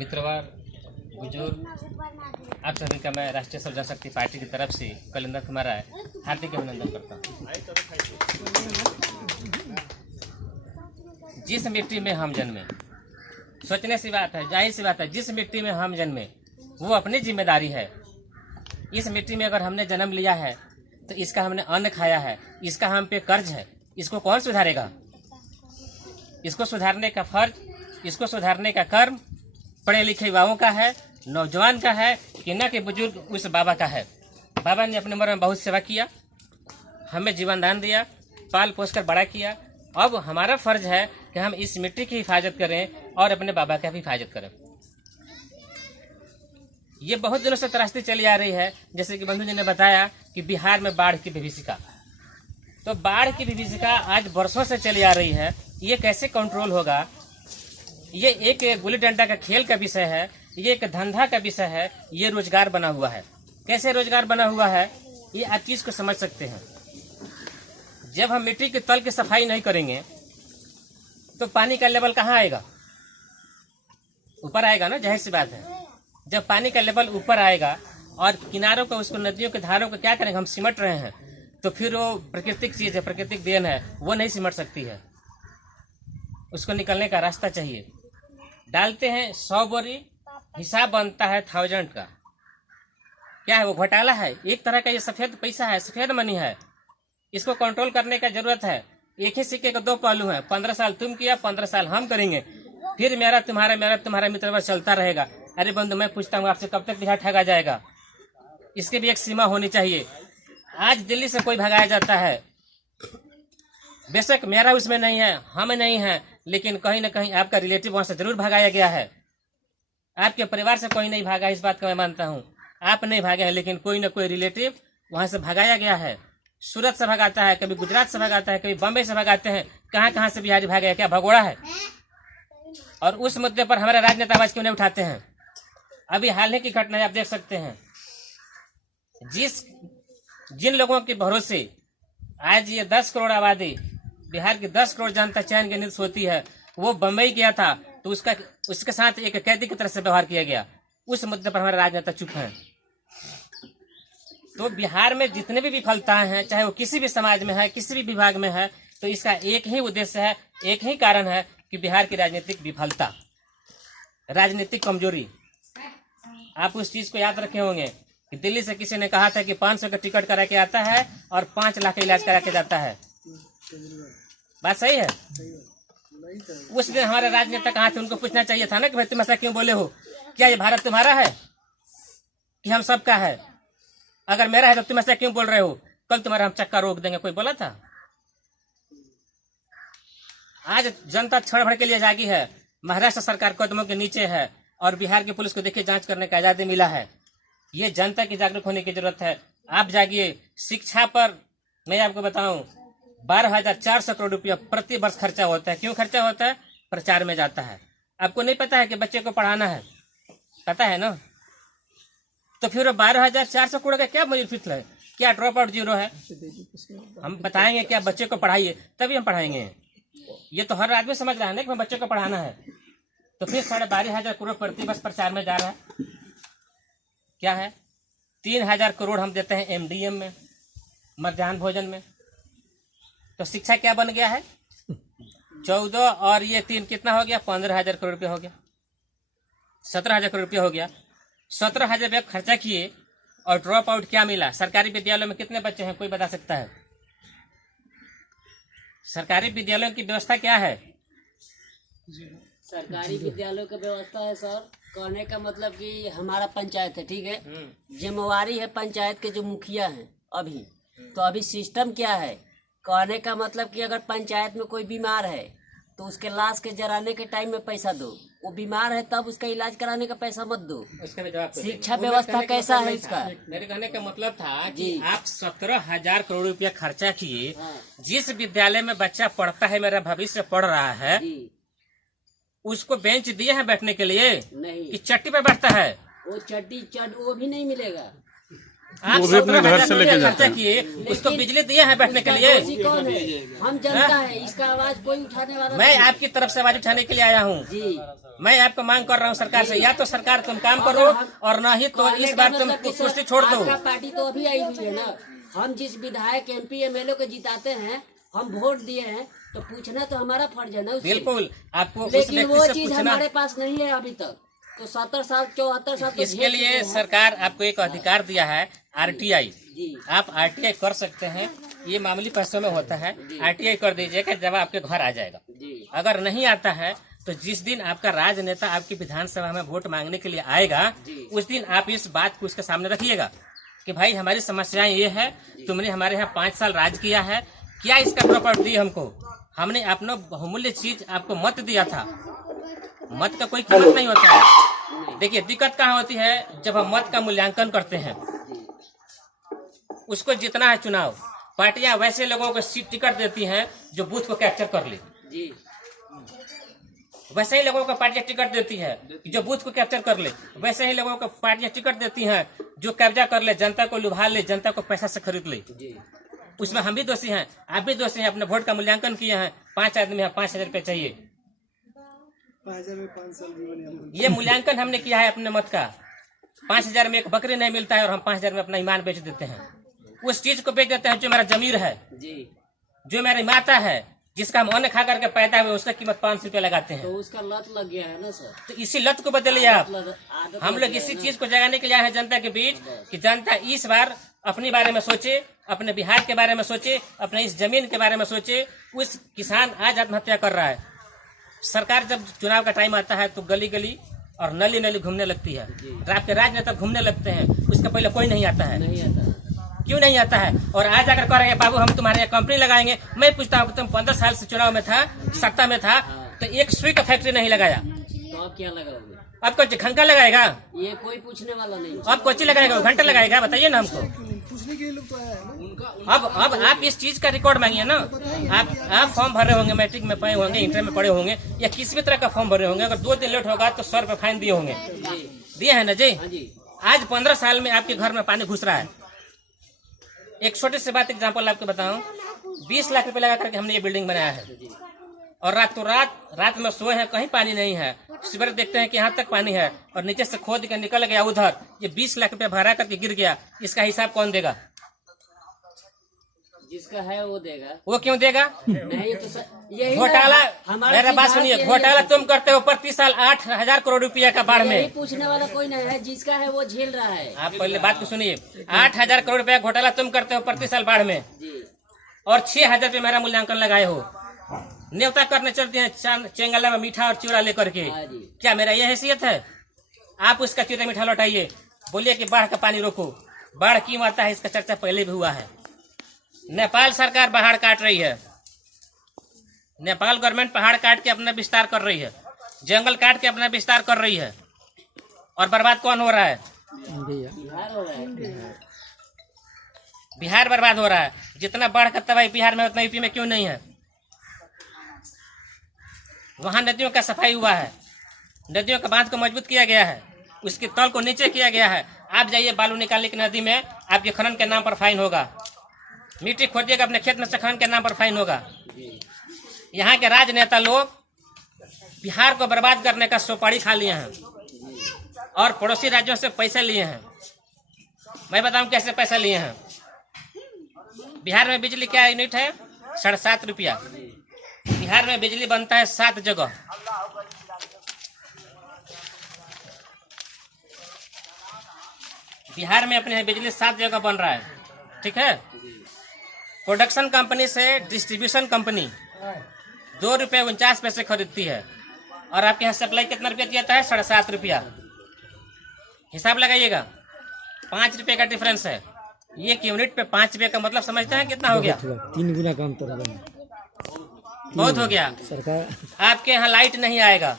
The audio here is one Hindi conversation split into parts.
मित्रवार बुजुर्ग, आप सभी का मैं राष्ट्रीय स्वयं शक्ति पार्टी की तरफ से कलिंदर कुमार राय हार्दिक अभिनंदन करता हूँ। जिस मिट्टी में हम जन्मे, सोचने सी बात है, जाहिर सी बात है, जिस मिट्टी में हम जन्मे वो अपनी जिम्मेदारी है। इस मिट्टी में अगर हमने जन्म लिया है तो इसका हमने अन्न खाया है, इसका हम पे कर्ज है। इसको कौन सुधारेगा? इसको सुधारने का फर्ज, इसको सुधारने का कर्म पढ़े लिखे युवाओं का है, नौजवान का है कि न कि बुजुर्ग उस बाबा का है। बाबा ने अपने उम्र में बहुत सेवा किया, हमें जीवन दान दिया, पाल पोस कर बड़ा किया। अब हमारा फर्ज है कि हम इस मिट्टी की हिफाजत करें और अपने बाबा का भी हिफाजत करें। ये बहुत दिनों से त्रासदी चली आ रही है। जैसे कि बंधु जी ने बताया कि बिहार में बाढ़ की विभीषिका, तो बाढ़ की विभीषिका आज वर्षों से चली आ रही है। ये कैसे कंट्रोल होगा? ये एक गुल्ली डंडा का खेल का विषय है, ये एक धंधा का विषय है, ये रोजगार बना हुआ है। कैसे रोजगार बना हुआ है ये आप चीज को समझ सकते हैं। जब हम मिट्टी के तल की सफाई नहीं करेंगे तो पानी का लेवल कहाँ आएगा? ऊपर आएगा ना, जाहिर सी बात है। जब पानी का लेवल ऊपर आएगा और किनारों को, उसको नदियों के धारों को क्या करेंगे? हम सिमट रहे हैं, तो फिर वो प्राकृतिक चीज है, प्राकृतिक देन है, वो नहीं सिमट सकती है। उसको निकलने का रास्ता चाहिए। डालते हैं 100 बोरी, हिसाब बनता है 1000 का। क्या है वो? घोटाला है एक तरह का। ये सफेद पैसा है, सफेद मनी है। इसको कंट्रोल करने का जरूरत है। एक ही सिक्के के दो पहलू हैं। 15 साल तुम किया, 15 साल हम करेंगे, फिर मेरा तुम्हारा मित्रवत चलता रहेगा। अरे बंधु, मैं पूछता हूँ आपसे, कब तक बिहार ठगा जाएगा? इसकी भी एक सीमा होनी चाहिए। आज दिल्ली से कोई भगाया जाता है, बेशक मेरा उसमें नहीं है, हम नहीं है, लेकिन कहीं ना कहीं आपका रिलेटिव वहां से जरूर भगाया गया है। आपके परिवार से कोई नहीं भागा, इस बात को मैं मानता हूँ। आप नहीं भागे हैं, लेकिन कोई ना कोई रिलेटिव वहां से भगाया गया है। सूरत से भगाता है, कभी गुजरात से भगाता है, कभी बम्बई से भगाते हैं। कहाँ कहाँ से बिहारी भागे हैं? क्या भगोड़ा है? और उस मुद्दे पर हमारे राजनेता आवाज क्यों नहीं उठाते हैं? अभी हाल ही की घटना आप देख सकते हैं। जिन लोगों के भरोसे आज ये 10 करोड़ आबादी, बिहार की 10 करोड़ जनता चैन की नींद सोती है, वो बम्बई गया था तो उसके साथ एक कैदी की तरह से व्यवहार किया गया। उस मुद्दे पर हमारे राजनेता चुप हैं। तो बिहार में जितने भी विफलताएं हैं, चाहे वो किसी भी समाज में है, किसी भी विभाग में है, तो इसका एक ही उद्देश्य है, एक ही कारण है कि बिहार की राजनीतिक विफलता, राजनीतिक कमजोरी। आप उस चीज को याद रखे होंगे कि दिल्ली से किसी ने कहा था कि 500 का टिकट करा के आता है और 5 लाख का इलाज करा के जाता है। बात सही है? उस दिन हमारे राजनेता कहाँ थे? उनको पूछना चाहिए था ना कि भाई तुम ऐसा क्यों बोले हो? क्या ये भारत तुम्हारा है कि हम सबका है? अगर मेरा है तो तुम ऐसा क्यों बोल रहे हो? कल तुम्हारा हम चक्का रोक देंगे, कोई बोला था? आज जनता क्षण भर के लिए जागी है। महाराष्ट्र सरकार कदमों के नीचे है और बिहार की पुलिस को देखिए जांच करने का आजादी मिला है। ये जनता की जागरूक होने की जरूरत है। आप जागिए। शिक्षा पर मैं आपको बताऊं, 12,400 करोड़ रुपया प्रति वर्ष खर्चा होता है। क्यों खर्चा होता है? प्रचार में जाता है। आपको नहीं पता है कि बच्चे को पढ़ाना है? पता है ना? तो फिर 12,400 करोड़ का क्या बेनिफिट है? क्या ड्रॉप आउट जीरो है? हम बताएंगे क्या बच्चे को पढ़ाइए, तभी हम पढ़ाएंगे। ये तो हर आदमी समझ रहा है ना कि बच्चे को पढ़ाना है। तो फिर 12,500 करोड़ प्रति वर्ष प्रचार में जा रहा है। क्या है? 3,000 करोड़ हम देते हैं MDM में, मध्याह्न भोजन में। तो शिक्षा क्या बन गया है? 14 और ये 3 कितना हो गया? 15,000 करोड़ रुपया हो गया। 17,000 करोड़ रुपया हो गया। 17,000 रुपया खर्चा किए और ड्रॉप आउट क्या मिला? सरकारी विद्यालयों में कितने बच्चे हैं? कोई बता सकता है? सरकारी विद्यालयों की व्यवस्था क्या है? सरकारी विद्यालयों की व्यवस्था है सर, कहने का मतलब कि हमारा पंचायत है, ठीक है, जिम्मेवारी है पंचायत के जो मुखिया हैं अभी। तो अभी सिस्टम क्या है? कहने का मतलब कि अगर पंचायत में कोई बीमार है तो उसके लाश के जराने के टाइम में पैसा दो। वो बीमार है तब उसका इलाज कराने का पैसा मत दो। उसका भी जवाब शिक्षा व्यवस्था कैसा है इसका? मेरे कहने का मतलब था कि आप 17,000 करोड़ रुपया खर्चा किए। जिस विद्यालय में बच्चा पढ़ता है, मेरा भविष्य पढ़ रहा है, उसको बेंच दिए हैं बैठने के लिए नहीं कि चट्टी पर बैठता है? वो वो भी नहीं मिलेगा। आप 17,000 रुपया खर्चा किए, उसको बिजली दिए हैं बैठने के लिए? कौन है? हम जनता है, इसका आवाज कोई उठाने वाला मैं आपकी तरफ से आवाज उठाने के लिए आया हूँ। मैं आपको मांग कर रहा हूँ सरकार से, या तो सरकार तुम काम करो और ना ही तो इस बार तुम कुर्सी छोड़ दो। आपका पार्टी तो अभी आई हुई है ना, हम जिस विधायक MP MLA को जिताते हैं, हम वोट दिए हैं, तो पूछना तो हमारा फर्ज है ना उससे। बिल्कुल, आपको उस लेकिन व्यक्ति वो से चीज पूछना। हमारे पास नहीं है अभी तक, तो 70 साल 74 साल तो इसके झेल लिए चुके हैं। सरकार आपको एक अधिकार दिया है, RTI। जी आप RTI कर सकते हैं, ये मामूली पैसों में होता है। RTI कर दीजिएगा जब आपके घर आ जाएगा। जी अगर नहीं आता है तो जिस दिन आपका राजनेता आपकी विधानसभा में वोट मांगने के लिए आएगा, उस दिन आप इस बात को उसके सामने रखिएगा कि भाई हमारी समस्याएं ये है, तुमने हमारे यहाँ 5 साल राज किया है, क्या इसका प्रॉपर्टी दी हमको, हमने अपना बहुमूल्य चीज आपको मत दिया था। मत का कोई कीमत नहीं होता है। देखिए दिक्कत कहाँ होती है, जब हम मत का मूल्यांकन करते हैं, उसको जितना है चुनाव, पार्टियां वैसे लोगों को सीट टिकट देती हैं जो बूथ को कैप्चर कर ले। जी वैसे ही लोगों को पार्टियां टिकट देती है जो बूथ को कैप्चर कर ले। वैसे ही लोगों को पार्टियां टिकट देती हैं जो कब्जा कर ले, जनता को लुभा ले, जनता को पैसा से खरीद ले। जी उसमें हम भी दोषी हैं, आप भी दोषी हैं। अपने वोट का मूल्यांकन किए हैं, 5 आदमी है, 5,000 रुपये चाहिए। 5,000 में 5 साल जीवन ये मूल्यांकन हमने किया है अपने मत का। 5,000 में एक बकरी नहीं मिलता है और हम 5,000 में अपना ईमान बेच देते हैं। उस चीज को बेच देते हैं जो मेरा जमीर है, जी जो मेरी माता है, जिसका हम अन्न खा करके पैदा हुए, उसका कीमत 500 रुपया लगाते तो हैं। उसका लत लग गया है ना सर। तो इसी लत को बदलिए आप। आदत हम लग लोग गया इसी है ना। चीज को जगाने के लिए आए हैं जनता के बीच कि जनता इस बार अपने बारे में सोचे, अपने बिहार के बारे में सोचे, अपने इस जमीन के बारे में सोचे। उस किसान आज आत्महत्या कर रहा है। सरकार जब चुनाव का टाइम आता है तो गली गली और नली नली घूमने लगती है, आपके राजनेता घूमने लगते हैं, उसके पहले कोई नहीं आता है। नहीं आता। क्यों नहीं आता है? और आज अगर कहेंगे बाबू हम तुम्हारे यहाँ कंपनी लगाएंगे, मैं पूछता हूँ तुम 15 साल से चुनाव में था, सत्ता में था, तो एक सुई का फैक्ट्री नहीं लगाया, तो आप क्या लगाओगे? अब कुछ घंटा लगाएगा? ये कोई पूछने वाला नहीं। अब कोची लगाएगा? घंटा लगाएगा? बताइए ना हमको। पूछने के लिए लोग तो आया है ना। अब आप इस चीज का रिकॉर्ड मांगिए ना। आप फॉर्म भरे होंगे, मैट्रिक में पढ़े होंगे, इंटर में पढ़े होंगे, या किसी भी तरह का फॉर्म भरे होंगे। अगर 2 दिन लेट होगा तो 100 रुपये फाइन दिए होंगे। दिए है ना जी? हाँ जी। आज 15 साल में आपके घर में पानी घुस रहा है। एक छोटी सी बात एग्जाम्पल आपको बताऊं, 20 लाख रुपए लगा करके हमने ये बिल्डिंग बनाया है, और रात में सोए हैं, कहीं पानी नहीं है। सुबह देखते हैं कि यहाँ तक पानी है और नीचे से खोद के निकल गया उधर। ये 20 लाख रुपए भरा करके गिर गया, इसका हिसाब कौन देगा? जिसका है वो देगा। वो क्यों देगा? नहीं तो यही घोटाला, हमारा मेरा बात सिद्धांत सुनिए, यही घोटाला है। तुम करते हो प्रति साल 8,000 करोड़ रुपया का बाढ़ यही में। पूछने वाला कोई नहीं है, जिसका है वो झेल रहा है। आप पहले बात को सुनिए, 8,000 करोड़ रुपया घोटाला तुम करते हो प्रति साल बाढ़ में, जी और 6,000 रुपये मेरा मूल्यांकन लगाए हो। न्योता करने चलते हैं चेंगला में मीठा और चिवड़ा लेकर के। हाँ जी। क्या मेरा ये हैसियत है? आप उसका चिवड़ा मीठा लौटाइए, बोलिए कि बाढ़ का पानी रोको। बाढ़ क्यों आता है इसका चर्चा पहले भी हुआ है। नेपाल सरकार पहाड़ काट रही है, नेपाल गवर्नमेंट पहाड़ काट के अपना विस्तार कर रही है, जंगल काट के अपना विस्तार कर रही है, और बर्बाद कौन हो रहा है? बिहार हो रहा है। बिहार बर्बाद हो रहा है। जितना बाढ़ का तबाही बिहार में उतना यूपी में क्यों नहीं है? वहां नदियों का सफाई हुआ है, नदियों का बांध को मजबूत किया गया है, उसके तल को नीचे किया गया है। आप जाइए बालू निकालने की नदी में, आपके खनन के नाम पर फाइन होगा। मिट्टी खोदिएगा अपने खेत में से, खनन के नाम पर फाइन होगा। यहाँ के राजनेता लोग बिहार को बर्बाद करने का सुपारी खा लिए हैं और पड़ोसी राज्यों से पैसे लिए हैं। मैं बताऊं कैसे पैसा लिए हैं। बिहार में बिजली क्या यूनिट है? 7.5 रुपया। बिहार में बिजली बनता है 7 जगह। बिहार में अपने बिजली 7 जगह बन रहा है, ठीक है। प्रोडक्शन कंपनी से डिस्ट्रीब्यूशन कंपनी 2 रुपये 49 पैसे खरीदती है, और आपके यहाँ सप्लाई कितना रुपया दिया है? 7.5 रुपया। हिसाब लगाइएगा, 5 रुपये का डिफरेंस है। ये यूनिट पे 5 रुपये का मतलब समझते हैं कितना हो गया? 3 गुना काम तो बहुत हो गया। सरकार आपके यहाँ लाइट नहीं आएगा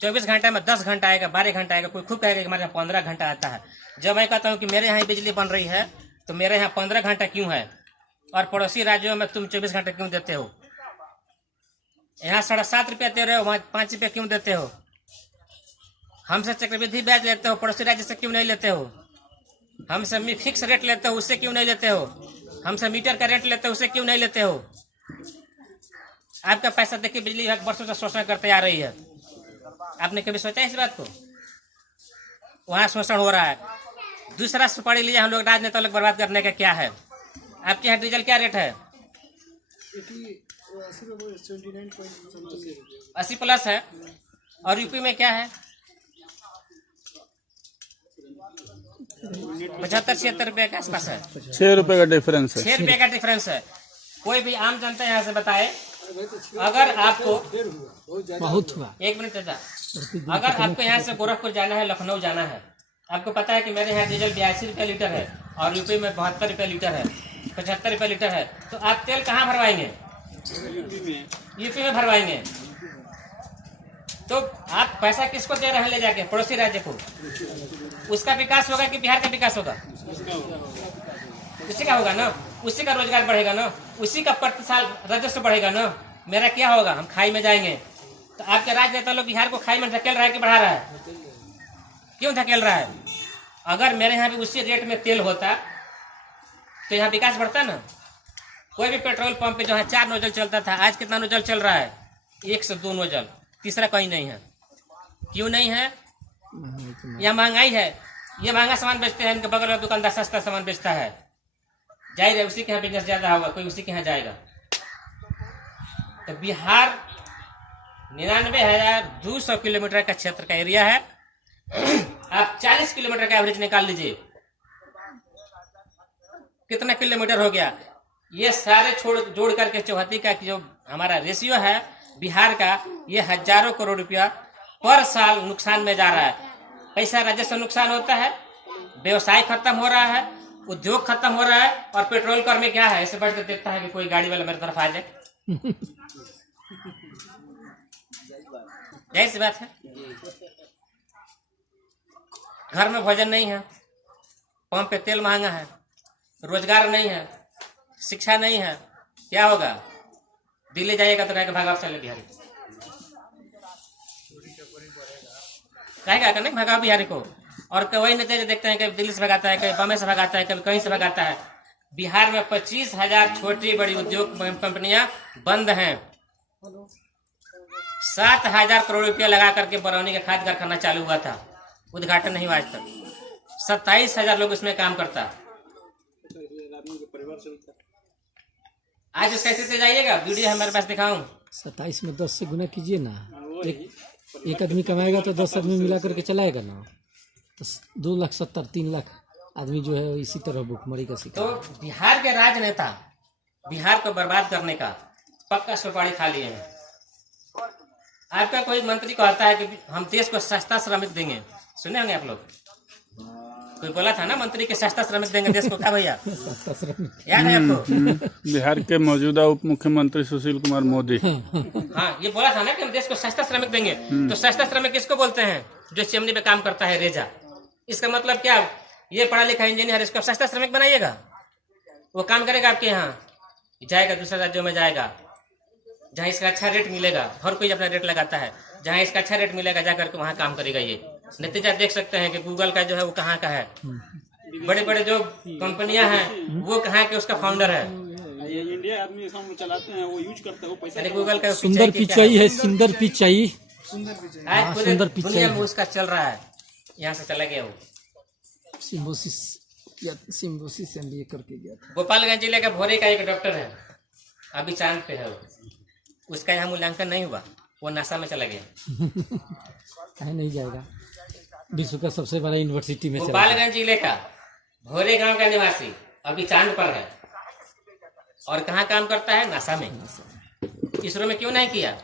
24 घंटे में, 10 घंटा आएगा, 12 घंटा आएगा। कोई खूब कहेगा कि हमारे यहाँ 15 घंटा आता है। जब मैं कहता हूँ कि मेरे यहाँ बिजली बन रही है तो मेरे यहाँ 15 घंटा क्यों है, और पड़ोसी राज्यों में तुम 24 घंटे क्यों देते हो? यहाँ 7.5 रुपया दे रहे हो, वहाँ 5 रुपया क्यों देते हो? हमसे चक्रवृद्धि ब्याज लेते हो, पड़ोसी राज्य से क्यों नहीं लेते हो? हमसे फिक्स रेट लेते हो, उससे क्यों नहीं लेते हो? हमसे मीटर का रेट लेते हो, उससे क्यों नहीं लेते हो? आपका पैसा देखिए बिजली विभाग वर्षों से शोषण करते आ रही है। आपने कभी सोचा इस बात को? वहाँ शोषण हो रहा है। दूसरा सुपारी लिया हम लोग राजनेता लोग बर्बाद करने का क्या है? आपके यहाँ डीजल क्या रेट है? 80 प्लस है। और यूपी में क्या है? 75-76 रुपए के आसपास है। 6 रुपए का डिफरेंस है। 6 रुपए का डिफरेंस है। कोई भी आम जनता यहाँ से बताए, अगर आपको बहुत हुआ। एक मिनट चाचा, अगर आपको यहाँ से गोरखपुर जाना है, लखनऊ जाना है, आपको पता है कि मेरे यहाँ डीजल 82 रुपये लीटर है और यूपी में 72 रुपये लीटर है, 75 रुपये लीटर है, तो आप तेल कहाँ भरवाएंगे? यूपी में भरवाएंगे। तो आप पैसा किसको दे रहे हैं ले जाके? पड़ोसी राज्य को। उसका विकास होगा कि बिहार का विकास होगा? उसी का होगा ना, उसी का रोजगार बढ़ेगा ना, उसी का प्रति साल राजस्व बढ़ेगा ना। मेरा क्या होगा? हम खाई में जाएंगे। तो आपके राजनेता लोग बिहार को खाई में धकेल रहा है कि बढ़ा रहा है? क्यों धकेल रहा है? अगर मेरे यहाँ भी उसी रेट में तेल होता तो यहाँ विकास बढ़ता ना। कोई भी पेट्रोल पंप पे जो है 4 नोजल चलता था, आज कितना नोजल चल रहा है? 1 से 2 नोजल, तीसरा कहीं नहीं है। क्यों नहीं है? यह महंगाई है। ये महंगा सामान बेचते हैं, इनके बगल में दुकानदार सस्ता सामान बेचता है। जाहिर है उसी के यहाँ बिजनेस ज्यादा होगा, कोई उसी के यहाँ जाएगा। तो बिहार 99,200 किलोमीटर का क्षेत्र का एरिया है। आप 40 किलोमीटर का एवरेज निकाल लीजिए, कितना किलोमीटर हो गया? ये सारे जोड़ करके चौहत्ती का जो हमारा रेशियो है बिहार का, ये हजारों करोड़ रुपया पर साल नुकसान में जा रहा है। पैसा राजस्व नुकसान होता है, व्यवसाय खत्म हो रहा है, उद्योग खत्म हो रहा है, और पेट्रोल कर में क्या है? ऐसे बढ़ के देखता है कि कोई गाड़ी वाला मेरे तरफ आ जाए। जाहिर सी बात है। घर में भोजन नहीं है, पंप पे तेल महंगा है, रोजगार नहीं है, शिक्षा नहीं है, क्या होगा? दिल्ली जाइएगा तो कहेगा भागा चले बिहारी, कहेगा नहीं भागा बिहारी को। और वही नतीजे देखते हैं, कभी दिल्ली से भगाता है, कभी बम्बई से भगाता है, कभी कहीं से भगाता है। बिहार में 25,000 छोटी बड़ी उद्योग कंपनियां बंद हैं। 7,000 करोड़ रुपया लगा करके बरौनी का खाद कारखाना चालू हुआ था, उद्घाटन नहीं हुआ आज तक। 27,000 लोग उसमें काम करता। आज उसका स्थिति जाइएगा, वीडियो हमारे पास दिखाऊं। 27 में 10 से गुना कीजिए ना। एक आदमी कमाएगा तो 10 आदमी मिला करके चलाएगा ना, तो 2,70,000 3 लाख आदमी जो है इसी तरह भूखमरी का शिकार। तो बिहार के राजनेता बिहार को बर्बाद करने का पक्का सुपारी खा लिए हैं। आपका कोई मंत्री कहता है कि हम देश को सस्ता श्रमिक देंगे, सुने होंगे आप लोग? कोई बोला था ना मंत्री के सस्ता श्रमिक देंगे देश को, क्या भैया याद है आपको? बिहार के मौजूदा उप मुख्यमंत्री सुशील कुमार मोदी। हाँ, ये बोला था ना कि हम देश को सस्ता श्रमिक देंगे। तो सस्ता श्रमिक किसको बोलते हैं? जो चिमनी पे काम करता है, रेजा। इसका मतलब क्या? ये पढ़ा लिखा इंजीनियर, इसको सस्ता श्रमिक बनाइएगा? वो काम करेगा आपके यहाँ, जाएगा दूसरे राज्यों में जाएगा जहाँ इसका अच्छा रेट मिलेगा। हर कोई अपना रेट लगाता है, जहाँ इसका अच्छा रेट मिलेगा जाकर के वहाँ काम करेगा। ये नतीजा देख सकते हैं कि गूगल का जो है वो कहाँ का है, बड़े बड़े जो कंपनियां हैं वो कहाँ के उसका फाउंडर है। ये इंडिया आदमी चलाते हैं, वो यूज करता है, वो पैसा। गूगल का सुंदर पिचाई है, सुंदर पिचाई, आज पूरे दुनिया में उसका चल रहा है। यहाँ से चला गया वो, सिम्बोसिस MBA करके गया था। गोपालगंज जिले का भोरे का एक डॉक्टर है, अभी चांद पे है वो। उसका यहाँ मूल्यांकन नहीं हुआ, वो नासा में चला गया। कहीं नहीं जाएगा, विश्व का सबसे बड़ा यूनिवर्सिटी में। गोपालगंज जिले का भोरे गांव का निवासी अभी चांद पर है, और कहाँ काम करता है? नासा में। इसरो में क्यों नहीं किया?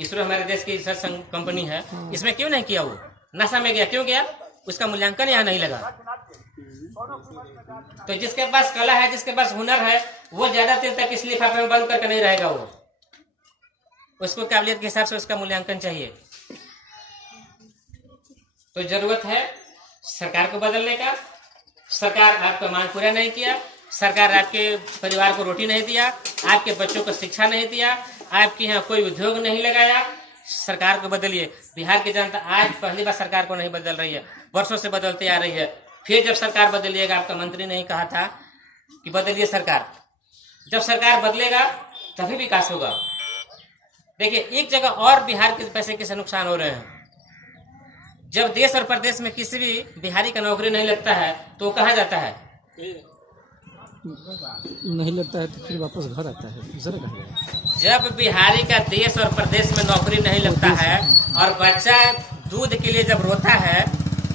इसरो हमारे देश की रिसर्च कंपनी है, इसमें क्यों नहीं किया? वो नासा में गया, क्यों गया? उसका मूल्यांकन यहाँ नहीं लगा। तो जिसके पास कला है, जिसके पास हुनर है, वो ज्यादा देर तक इस लिफाफे में बंद करके नहीं रहेगा। वो उसको काबिलियत के हिसाब से उसका मूल्यांकन चाहिए। तो जरूरत है सरकार को बदलने का। सरकार आपका मांग पूरा नहीं किया, सरकार आपके परिवार को रोटी नहीं दिया, आपके बच्चों को शिक्षा नहीं दिया, आपके यहाँ कोई उद्योग नहीं लगाया। सरकार को बदलिए। बिहार की जनता आज पहली बार सरकार को नहीं बदल रही है, वर्षों से बदलती आ रही है। फिर जब सरकार बदलिएगा, आपका मंत्री नहीं कहा था कि बदलिए सरकार, जब सरकार बदलेगा तभी विकास होगा। देखिए एक जगह और बिहार के पैसे कैसे नुकसान हो रहे हैं। जब देश और प्रदेश में किसी भी बिहारी का नौकरी नहीं लगता है तो वो कहाँ जाता है? नहीं लगता है तो फिर वापस घर आता है, दूसरा कहाँ जाएगा? जब बिहारी का देश और प्रदेश में नौकरी नहीं लगता है और बच्चा दूध के लिए जब रोता है,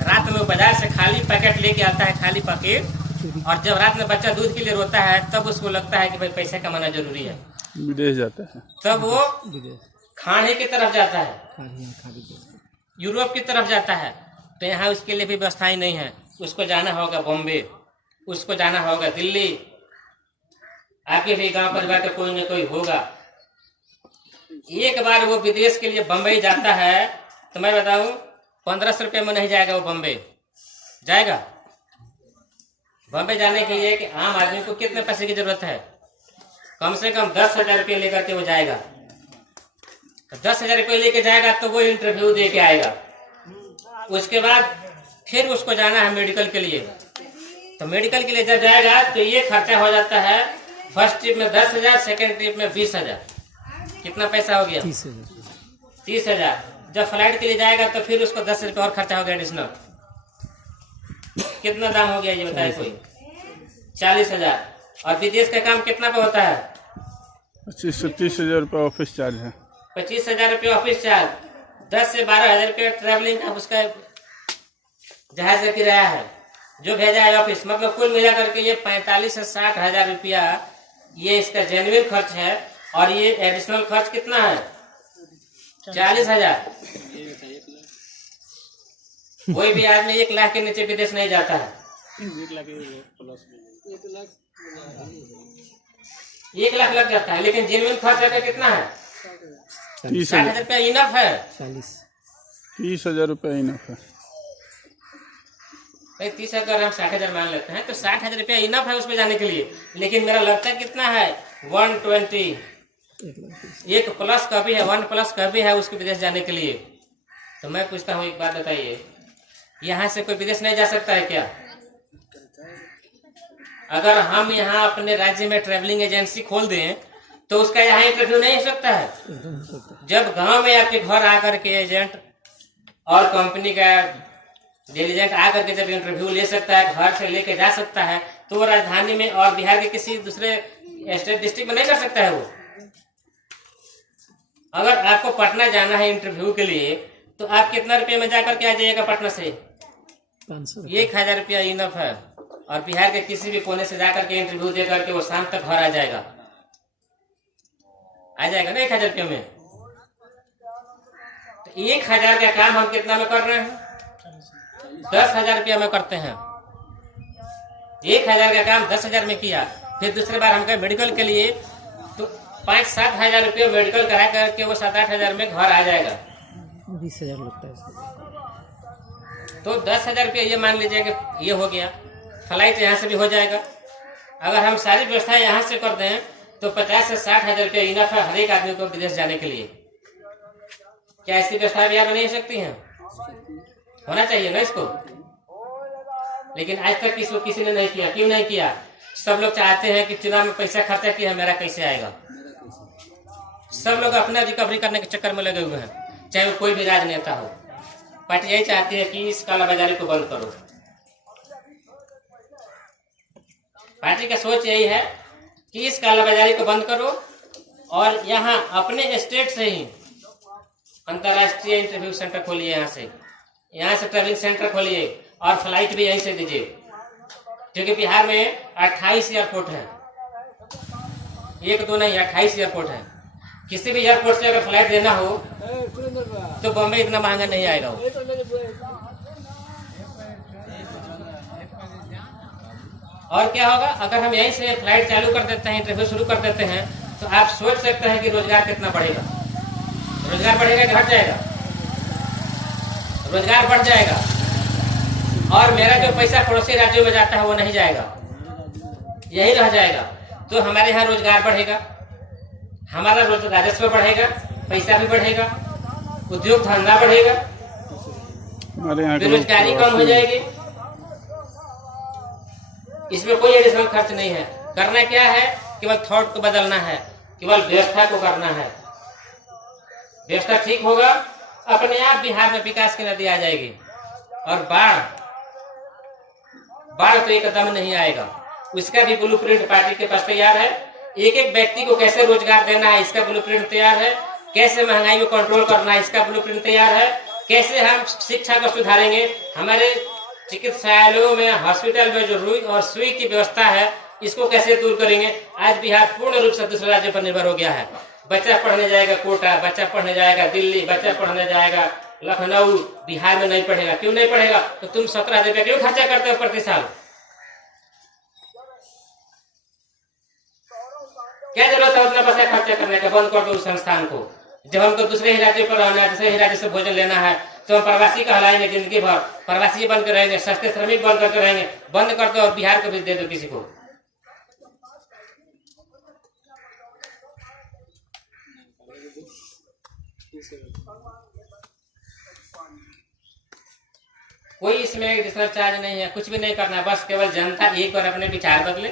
रात में वो बाजार से खाली पैकेट लेके आता है, खाली पैकेट, और जब रात में बच्चा दूध के लिए रोता है तब उसको लगता है कि भाई पैसा कमाना जरूरी है, विदेश जाता है, तब वो विदेश खाने की तरफ जाता है, खा विदेश। यूरोप की तरफ जाता है। तो यहाँ उसके लिए भी व्यवस्थाएं नहीं है। उसको जाना होगा बॉम्बे, उसको जाना होगा दिल्ली, आपके भी गांव परिवार का कोई न कोई होगा। एक बार वो विदेश के लिए बम्बई जाता है तो मैं बताऊं 1500 रुपये में नहीं जाएगा वो बम्बे। जाएगा बम्बे जाने के लिए कि आम आदमी को कितने पैसे की जरूरत है? कम से कम 10,000 रुपये लेकर के वो जाएगा। 10,000 रुपये लेके जाएगा तो वो इंटरव्यू दे के आएगा। उसके बाद फिर उसको जाना है मेडिकल के लिए। तो मेडिकल के लिए जब जाएगा तो ये खर्चा हो जाता है फर्स्ट ट्रिप में 10,000, सेकेंड ट्रिप में 20,000। कितना पैसा हो गया? 30,000। जब फ्लाइट के लिए जाएगा तो फिर उसको 10 रुपये और खर्चा हो गया एडिशनल। कितना दाम हो गया ये बताए कोई? 40,000। और विदेश का काम कितना पे होता है? 25 से 30,000 रुपये ऑफिस चार्ज है। 25,000 रुपये ऑफिस चार्ज, 10 से 12,000 रुपये ट्रैवलिंग का उसका जहाज का किराया है जो भेजा है ऑफिस। मतलब कुल मिला करके ये 45 से 60,000 रुपया ये इसका जेन्युइन खर्च है। और ये एडिशनल खर्च कितना है? 40,000। कोई भी आदमी 1 लाख के नीचे विदेश नहीं जाता है। 1 लाख लग जाता है, लेकिन जेन्युइन खर्च अगर कितना है? 60,000 रुपया इनफ है। 30,000 रुपये इनफ है। 30 अगर हम 60,000 मान लेते हैं तो 60,000 रुपया इनफ है उसमें जाने के लिए। लेकिन मेरा लगता है कितना है? 120। एक प्लस का भी है, 1 प्लस का भी है उसके विदेश जाने के लिए। तो मैं पूछता हूँ एक बात बताइए, यहाँ से कोई विदेश नहीं जा सकता है क्या? अगर हम यहाँ अपने राज्य में ट्रैवलिंग एजेंसी खोल दें तो उसका यहाँ इंटरव्यू नहीं हो सकता है। जब गांव में आपके घर आकर के एजेंट और कंपनी का डिलीजेंट आकर के जब इंटरव्यू ले सकता है, घर से लेके जा सकता है, तो वो राजधानी में और बिहार के किसी दूसरे स्टेट डिस्ट्रिक्ट में नहीं कर सकता है वो। अगर आपको पटना जाना है इंटरव्यू के लिए तो आप कितना रुपये में जाकर के आ जाइएगा पटना से? 1,000 रुपया इनफ है। और बिहार के किसी भी कोने से जाकर के इंटरव्यू दे करके वो शाम तक घर आ जाएगा ना 1,000 रुपये में। तो 1,000 का काम हम कितना में कर रहे हैं? 10,000 रुपया में करते हैं। 1,000 का काम 10,000 में किया, फिर दूसरे बार हम गए मेडिकल के लिए तो 5-7 हजार रुपये मेडिकल करा करके वो 7-8 हजार में घर आ जाएगा। 20,000 लगता है इसको। तो 10,000 रुपये ये मान लीजिए कि ये हो गया। फ्लाइट यहाँ से भी हो जाएगा। अगर हम सारी व्यवस्था यहाँ से कर दें तो 50 से 60 हजार रुपये इनफ है हर एक आदमी को विदेश जाने के लिए। क्या ऐसी व्यवस्था बिहार में नहीं हो सकती है? होना चाहिए ना इसको। लेकिन आज तक इसको किसी ने नहीं किया। क्यों नहीं किया? सब लोग चाहते हैं कि चुनाव में पैसा खर्चा किया, मेरा कैसे आएगा। सब लोग अपना रिकवरी करने के चक्कर में लगे हुए हैं, चाहे वो कोई भी राजनेता हो। पार्टी यही चाहती है कि इस कालाबाजारी को बंद करो। पार्टी का सोच यही है कि इस कालाबाजारी को बंद करो और यहाँ अपने स्टेट से ही अंतर्राष्ट्रीय इंटरव्यू सेंटर खोलिए। यहाँ से ट्रैवलिंग सेंटर खोलिए और फ्लाइट भी यहीं से दीजिए, क्योंकि बिहार में 28 एयरपोर्ट है। 1-2 नहीं, 28 एयरपोर्ट है। किसी भी एयरपोर्ट से अगर फ्लाइट देना हो तो बॉम्बे इतना महंगा नहीं आएगा वो। और क्या होगा अगर हम यहीं से फ्लाइट चालू कर देते हैं, इंटरव्यू शुरू कर देते हैं, तो आप सोच सकते हैं कि रोजगार कितना बढ़ेगा। रोजगार बढ़ेगा कि घट जाएगा? रोजगार बढ़ जाएगा और मेरा जो पैसा पड़ोसी राज्यों में जाता है वो नहीं जाएगा, यही रह जाएगा। तो हमारे यहाँ रोजगार बढ़ेगा, हमारा राजस्व बढ़ेगा, पैसा भी बढ़ेगा, उद्योग धंधा बढ़ेगा, बेरोजगारी कम हो जाएगी। इसमें कोई एडिशनल खर्च नहीं है। करना क्या है? केवल थॉट को बदलना है, केवल व्यवस्था को करना है। व्यवस्था ठीक होगा, अपने आप बिहार में विकास की नदी आ जाएगी। और बाढ़ तो एकदम नहीं आएगा। उसका भी ब्लूप्रिंट पार्टी के पास तैयार है। एक एक व्यक्ति को कैसे रोजगार देना है, इसका ब्लूप्रिंट तैयार है। कैसे महंगाई को कंट्रोल करना है, इसका ब्लूप्रिंट तैयार है। कैसे हम शिक्षा को सुधारेंगे, हमारे चिकित्सालयों में, हॉस्पिटल में जो रुई और सुई की व्यवस्था है, इसको कैसे दूर करेंगे। आज बिहार पूर्ण रूप से दूसरे राज्यों पर निर्भर हो गया है। बच्चा पढ़ने जाएगा कोटा, बच्चा पढ़ने जाएगा दिल्ली, बच्चा पढ़ने जाएगा लखनऊ, बिहार में नहीं पढ़ेगा। क्यों नहीं पढ़ेगा? तो तुम 17 रुपया क्यों खर्चा करते हो प्रति साल? क्या जरूरत है उतना पैसा खर्चा करने का? बंद कर दो उस संस्थान को। जब हमको दूसरे ही राज्यों पर रहना है, दूसरे ही राज्य से भोजन लेना है, तो हम प्रवासी कहलाएंगे जिंदगी भर। प्रवासी बन के रहेंगे, सस्ते श्रमिक बन करके रहेंगे। बंद कर दो और बिहार को भी दे दो किसी को। कोई इसमें एडिशनल चार्ज नहीं है, कुछ भी नहीं करना है। बस केवल जनता एक बार अपने विचार बदले,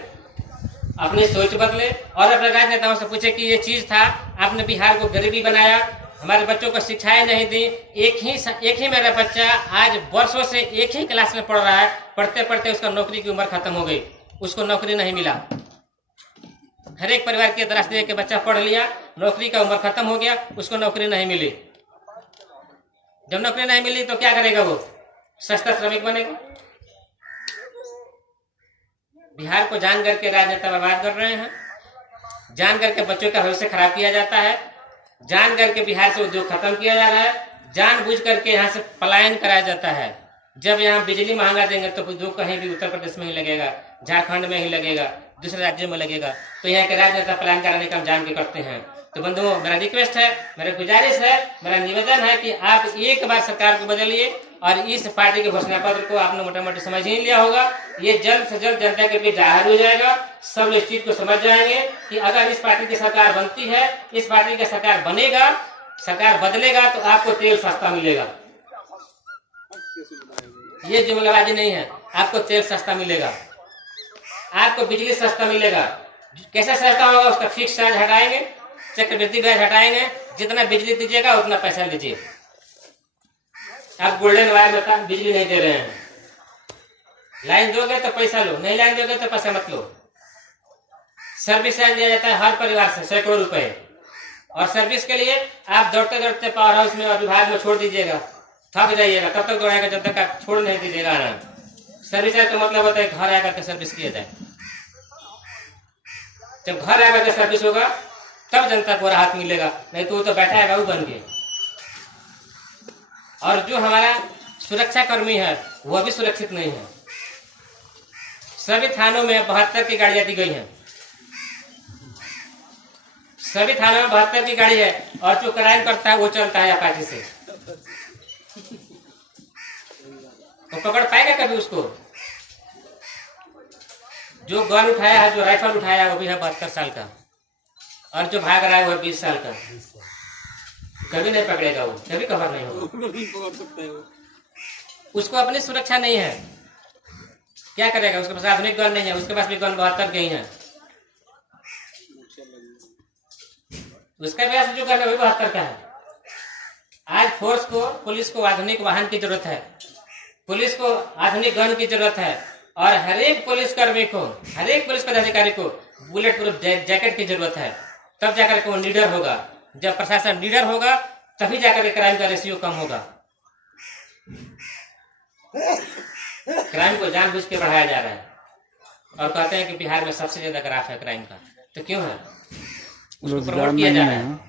अपनी सोच बदले और अपने राजनेताओं से पूछे कि ये चीज था, आपने बिहार को गरीबी बनाया, हमारे बच्चों को शिक्षाएं नहीं दी। एक ही मेरा बच्चा आज वर्षों से एक ही क्लास में पढ़ रहा है। पढ़ते पढ़ते उसका नौकरी की उम्र खत्म हो गई, उसको नौकरी नहीं मिला। हर एक परिवार की तरह से कि बच्चा पढ़ लिया, नौकरी का उम्र खत्म हो गया, उसको नौकरी नहीं मिली। जब नौकरी नहीं मिली तो क्या करेगा? वो सस्ता श्रमिक बनेगा। बिहार को जान करके राजनेता बर्बाद कर रहे हैं, जान करके बच्चों का भविष्य खराब किया जाता है, जान करके बिहार से उद्योग खत्म किया जा रहा है, जानबूझ करके यहाँ से पलायन कराया जाता है। जब यहाँ बिजली महंगा देंगे तो उद्योग कहीं भी उत्तर प्रदेश में ही लगेगा, झारखंड में ही लगेगा, दूसरे राज्यों में लगेगा। तो यहाँ के राजनेता पलायन कराने का हम जान के करते हैं। तो बंधुओं, मेरा रिक्वेस्ट है, मेरा गुजारिश है, मेरा निवेदन है कि आप एक बार सरकार को बदलिए और इस पार्टी के घोषणा पत्र को आपने मोटा मोटी समझ ही लिया होगा। ये जल्द से जल्द जनता के बीच जाहिर हो जाएगा। सब इस चीज को समझ जाएंगे कि अगर इस पार्टी की सरकार बनती है, इस पार्टी की सरकार बनेगा, सरकार बदलेगा तो आपको तेल सस्ता मिलेगा। ये जुमलाबाजी नहीं है, आपको तेल सस्ता मिलेगा, आपको बिजली सस्ता मिलेगा। कैसे सस्ता होगा? उसका फिक्स चार्ज हटाएंगे, चक्रवृद्धि ब्याज हटाएंगे, जितना बिजली दीजिएगा उतना पैसा लीजिए। आप गोल्डन वायर में बिजली नहीं दे रहे हैं, लाइन दोगे तो पैसा लो, नहीं लाइन दोगे तो पैसा मत लो। सर्विस चार्ज दिया जाता है हर परिवार से सैकड़ों रुपए, और सर्विस के लिए आप दौड़ते दौड़ते पावर हाउस में और विभाग में छोड़ दीजिएगा, थक जाइएगा, तब तक दौड़ाएगा जब तक आप छोड़ नहीं दीजिएगा आराम। सर्विस चार्ज का मतलब होता है घर आकर के सर्विस किया जाए। जब घर आकर के सर्विस होगा तब जनता को राहत मिलेगा, नहीं तो वो तो बैठा है बाबू बन के। और जो हमारा सुरक्षा कर्मी है वह भी सुरक्षित नहीं है। सभी थानों में 72 की गाड़ियां दी गई हैं, सभी थानों में 72 की गाड़ी है, और जो क्राइम करता है वो चलता है अपाची से। तो पकड़ पाएगा कभी उसको? जो गन उठाया है, जो राइफल उठाया है, वो भी है 72 साल का, और जो भाग रहा है वो 20 साल का। कभी नहीं पकड़ेगा, वो कभी कवर नहीं होगा। उसको अपनी सुरक्षा नहीं है, क्या करेगा? उसके पास आधुनिक गन नहीं है, उसके पास भी गन 72 गई है, उसके पास जो गन है वो 72 का है। आज फोर्स को, पुलिस को आधुनिक वाहन की जरूरत है, पुलिस को आधुनिक गन की जरूरत है, और हर एक पुलिस कर्मी को, हर एक पुलिस पदाधिकारी को बुलेट प्रूफ जैकेट की जरूरत है। तब जाकर के वो लीडर होगा। जब प्रशासन लीडर होगा तभी जाकर के क्राइम का रेशियो कम होगा। क्राइम को जानबूझ के बढ़ाया जा रहा है, और कहते हैं कि बिहार में सबसे ज्यादा ग्राफ है क्राइम का। तो क्यों है? उसको प्रमोट किया जा रहा है,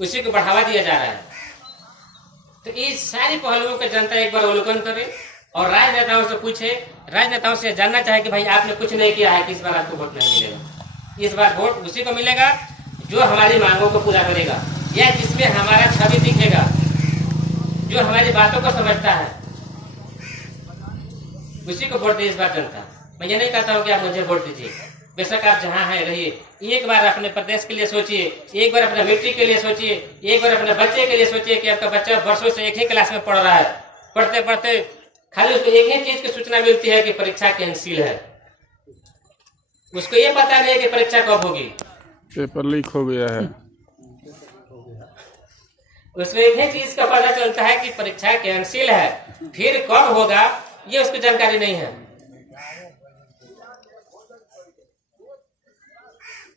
उसी को बढ़ावा दिया जा रहा है। तो इस सारी पहलुओं का जनता एक बार अवलोकन करे और राजनेताओं से पूछे, राजनेताओं से जानना चाहे कि भाई आपने कुछ नहीं किया है कि इस बार आपको वोट नहीं मिलेगा। इस बार वोट उसी को मिलेगा जो हमारी मांगों को पूरा करेगा, या जिसमें हमारा छवि दिखेगा, जो हमारी बातों को समझता है, उसी को वोट दे इस बार जनता। मैं ये नहीं कहता हूँ कि आप मुझे वोट दीजिए, बेशक आप जहाँ हैं रहिए। एक बार अपने प्रदेश के लिए सोचिए, एक बार अपने बेटी के लिए सोचिए, एक बार अपने बच्चे के लिए सोचिए कि आपका बच्चा वर्षों से एक ही क्लास में पढ़ रहा है, पढ़ते पढ़ते खाली उसको एक ही चीज की सूचना मिलती है कि परीक्षा कैंसिल है। उसको ये पता नहीं है कि परीक्षा कब होगी। पेपर लीक हो गया है। उसमें एक चीज का पता चलता है कि परीक्षा कैंसिल है, फिर कब होगा ये उसको जानकारी नहीं है।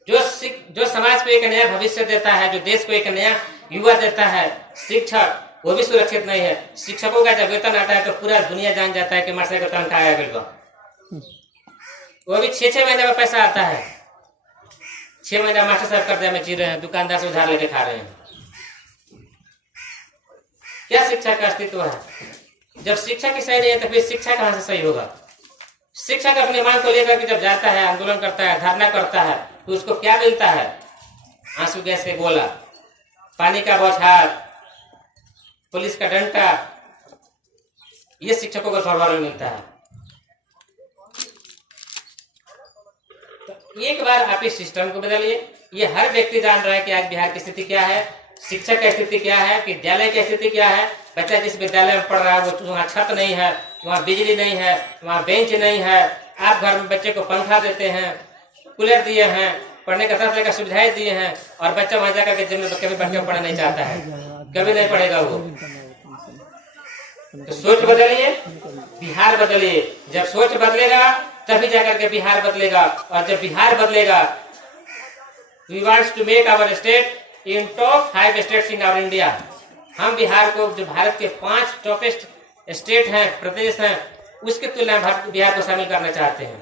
जो समाज को एक नया भविष्य देता है, जो देश को एक नया युवा देता है, शिक्षक, वो भी सुरक्षित नहीं है। शिक्षकों का जब वेतन आता है तो पूरा दुनिया जान जाता है कि मास्टर का तनख्वाह आया बिल्कुल, वो भी 6-6 महीने में पैसा आता है। 6 महीना मास्टर साहब कर्जा में जी रहे हैं, दुकानदार से उधार लेके खा रहे हैं। क्या शिक्षा का अस्तित्व है? जब शिक्षा की सही नहीं है तो फिर शिक्षा कहां से सही होगा? शिक्षक अपनी मांग को लेकर के जब जाता है, आंदोलन करता है, धरना करता है, तो उसको क्या मिलता है? आंसू गैस के गोला, पानी का बौछार, पुलिस का डंडा, ये शिक्षकों को फरमान में मिलता है। तो एक बार आप इस सिस्टम को बदलिए। ये हर व्यक्ति जान रहा है कि आज बिहार की स्थिति क्या है, शिक्षक की स्थिति क्या है, विद्यालय की स्थिति क्या है। बच्चा जिस विद्यालय में पढ़ रहा है वो वहाँ छत नहीं है, वहाँ बिजली नहीं है, वहाँ बेंच नहीं है। आप घर में बच्चे को पंखा देते हैं, कूलर दिए हैं, पढ़ने का तरह तरह का सुविधाएं दिए हैं, और बच्चा वहां जाकर के जिम में कभी बैठ के पढ़ना नहीं चाहता है, कभी नहीं पढ़ेगा वो। तो सोच बदलिए, बिहार बदलिए। जब सोच बदलेगा तभी जाकर के बिहार बदलेगा, और जब बिहार बदलेगा, we wants to make our state in top 5 states in our India. हम बिहार को, जो भारत के 5 टॉपेस्ट स्टेट हैं, प्रदेश हैं, उसके तुलना में बिहार को शामिल करना चाहते हैं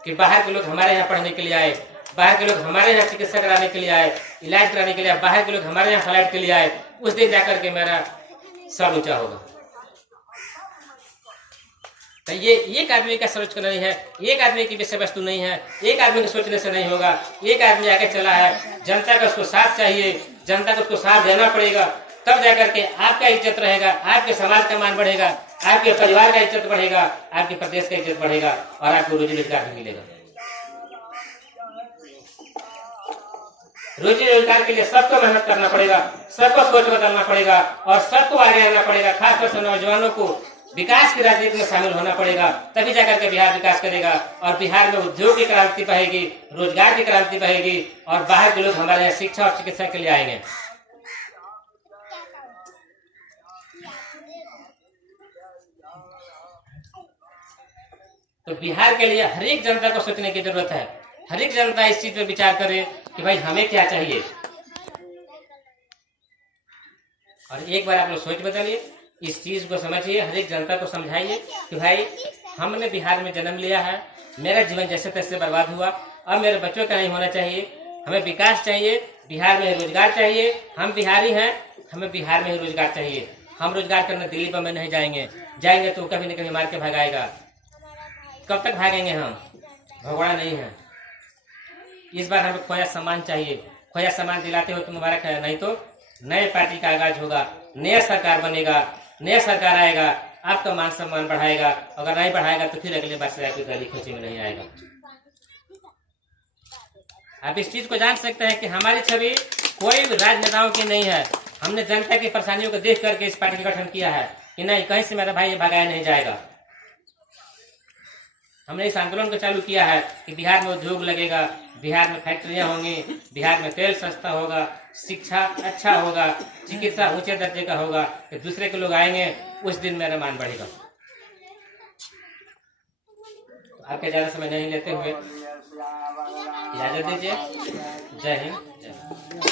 कि बाहर के लोग हमारे यहाँ पढ़ने के लिए आए, बाहर के लोग हमारे यहाँ चिकित्सा कराने के लिए आए, इलाज कराने के लिए आए, बाहर के लोग हमारे यहाँ फ्लाइट के लिए आए। उस दिन जाकर के मेरा सर ऊंचा होगा। तो ये एक आदमी का सोच नहीं है, एक आदमी की विषय वस्तु नहीं है, एक आदमी के सोचने से नहीं होगा। एक आदमी आगे चला है, जनता का उसको साथ चाहिए, जनता को उसको साथ देना पड़ेगा, तब जाकर के आपका इज्जत रहेगा, आपके समाज का मान बढ़ेगा, आपके परिवार का इज्जत बढ़ेगा, आपके प्रदेश का इज्जत बढ़ेगा, और आपको रोजी रोजगार भी मिलेगा। रोजी रोजगार के लिए सबको मेहनत करना पड़ेगा, सबको सोच बदलना पड़ेगा, और सबको आगे आना पड़ेगा। खासतौर से नौजवानों को विकास की राजनीति में शामिल होना पड़ेगा, तभी जाकर के बिहार विकास करेगा। और बिहार में उद्योग की क्रांति बहेगी, रोजगार की क्रांति बहेगी, और बाहर के लोग हमारे यहाँ शिक्षा और चिकित्सा के लिए आएंगे। तो बिहार के लिए हर एक जनता को सोचने की जरूरत है। हर एक जनता इस चीज पर विचार करे कि भाई हमें क्या चाहिए। और एक बार आप लोग सोच बदलिए, इस चीज को समझिए, हर एक जनता को समझाइए कि भाई हमने बिहार में जन्म लिया है, मेरा जीवन जैसे तैसे बर्बाद हुआ, अब मेरे बच्चों का नहीं होना चाहिए। हमें विकास चाहिए, बिहार में रोजगार चाहिए। हम बिहारी हैं, हमें बिहार में ही रोजगार चाहिए। हम रोजगार करने दिल्ली बम्बई नहीं जाएंगे, जाएंगे तो कभी न कभी मार के भगाएगा। कब तक भागेंगे हम? भगवान नहीं है। इस बार हमें खोया सम्मान चाहिए। खोया सम्मान दिलाते हो तो मुबारक है, नहीं तो नए पार्टी का आगाज होगा, नया सरकार बनेगा, नया सरकार आएगा, आपका मान सम्मान बढ़ाएगा। अगर नहीं बढ़ाएगा तो फिर अगले बार से आपकी गली खोची में नहीं आएगा। आप इस चीज को जान सकते हैं कि हमारी छवि कोई राजनेताओं की नहीं है। हमने जनता की परेशानियों को देख करके इस पार्टी का गठन किया है कि नहीं, कहीं से मेरा भाई भगाया नहीं जाएगा। हमने इस आंदोलन को चालू किया है कि बिहार में उद्योग लगेगा, बिहार में फैक्ट्रियां होंगी, बिहार में तेल सस्ता होगा, शिक्षा अच्छा होगा, चिकित्सा ऊंचे दर्जे का होगा, तो दूसरे के लोग आएंगे, उस दिन मेरा मान बढ़ेगा। तो आपके ज्यादा समय नहीं लेते हुए इजाजत दीजिए। जय हिंद, जय हिंद।